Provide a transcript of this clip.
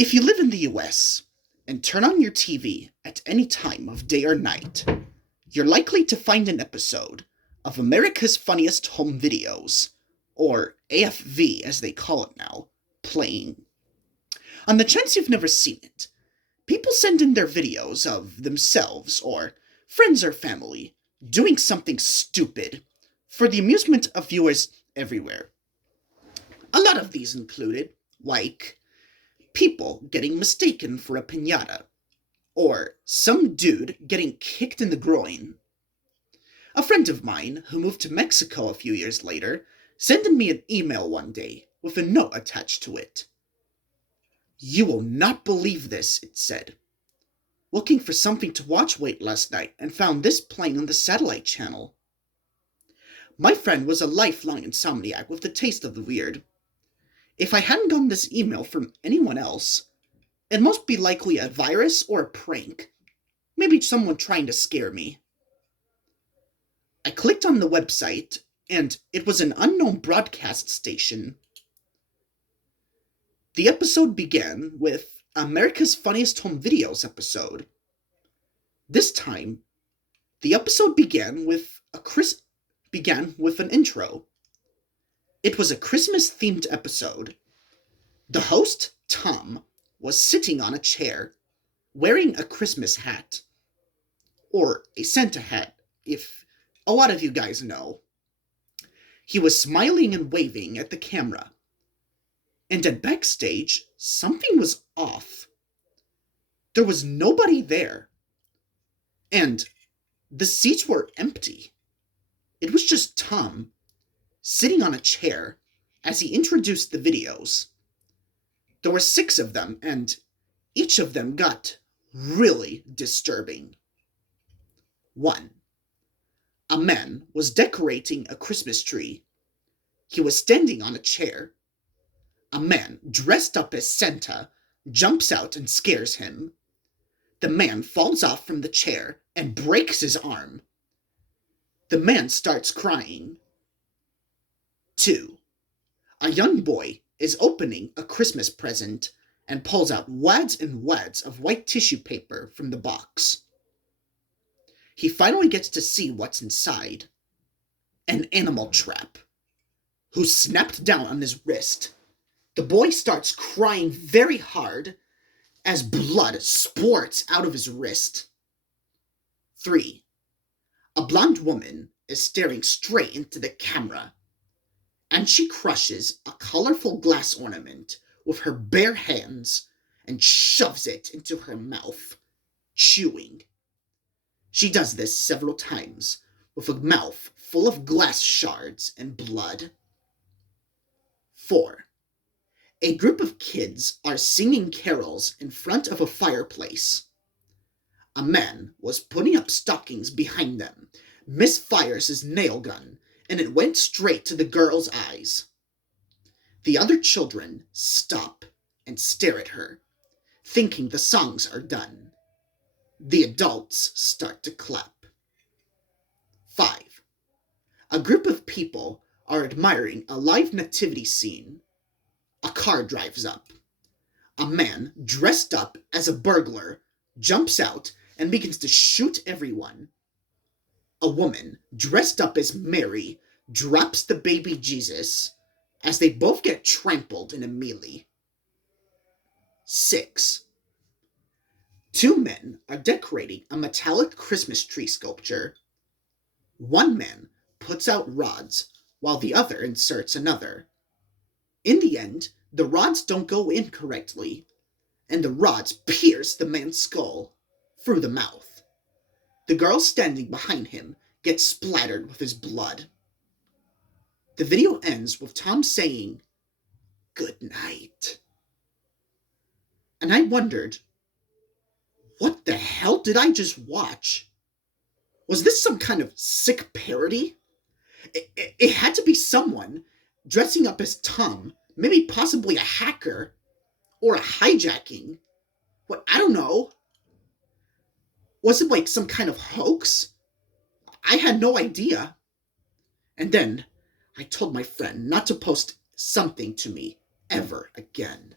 If you live in the US and turn on your TV at any time of day or night, you're likely to find an episode of America's Funniest Home Videos, or AFV as they call it now, playing. On the chance you've never seen it, people send in their videos of themselves or friends or family doing something stupid for the amusement of viewers everywhere. A lot of these included, like, people getting mistaken for a piñata, or some dude getting kicked in the groin. A friend of mine, who moved to Mexico a few years later, sent me an email one day with a note attached to it. "You will not believe this," it said. "Looking for something to watch late last night and found this playing on the satellite channel." My friend was a lifelong insomniac with the taste of the weird. If I hadn't gotten this email from anyone else, it must be likely a virus or a prank. Maybe someone trying to scare me. I clicked on the website, and it was an unknown broadcast station. The episode began with America's Funniest Home Videos episode. This time, the episode began with an intro. It was a Christmas-themed episode. The host, Tom, was sitting on a chair, wearing a Christmas hat. Or a Santa hat, if a lot of you guys know. He was smiling and waving at the camera. And at backstage, something was off. There was nobody there. And the seats were empty. It was just Tom, sitting on a chair, as he introduced the videos. There were 6 of them, and each of them got really disturbing. 1. A man was decorating a Christmas tree. He was standing on a chair. A man dressed up as Santa jumps out and scares him. The man falls off from the chair and breaks his arm. The man starts crying. 2. A young boy is opening a Christmas present and pulls out wads and wads of white tissue paper from the box. He finally gets to see what's inside. An animal trap, who snapped down on his wrist. The boy starts crying very hard as blood spurts out of his wrist. 3. A blonde woman is staring straight into the camera, and she crushes a colorful glass ornament with her bare hands and shoves it into her mouth, chewing. She does this several times, with a mouth full of glass shards and blood. 4. A group of kids are singing carols in front of a fireplace. A man was putting up stockings behind them, misfires his nail gun, and it went straight to the girl's eyes. The other children stop and stare at her, thinking the songs are done. The adults start to clap. 5. A group of people are admiring a live nativity scene. A car drives up. A man dressed up as a burglar jumps out and begins to shoot everyone. A woman dressed up as Mary drops the baby Jesus as they both get trampled in a melee. 6. 2 men are decorating a metallic Christmas tree sculpture. One man puts out rods while the other inserts another. In the end, the rods don't go in correctly, and the rods pierce the man's skull through the mouth. The girl standing behind him gets splattered with his blood. The video ends with Tom saying, "Good night." And I wondered, what the hell did I just watch? Was this some kind of sick parody? It had to be someone dressing up as Tom, maybe possibly a hacker, or a hijacking. What, I don't know. Was it like some kind of hoax? I had no idea. And then I told my friend not to post something to me ever again.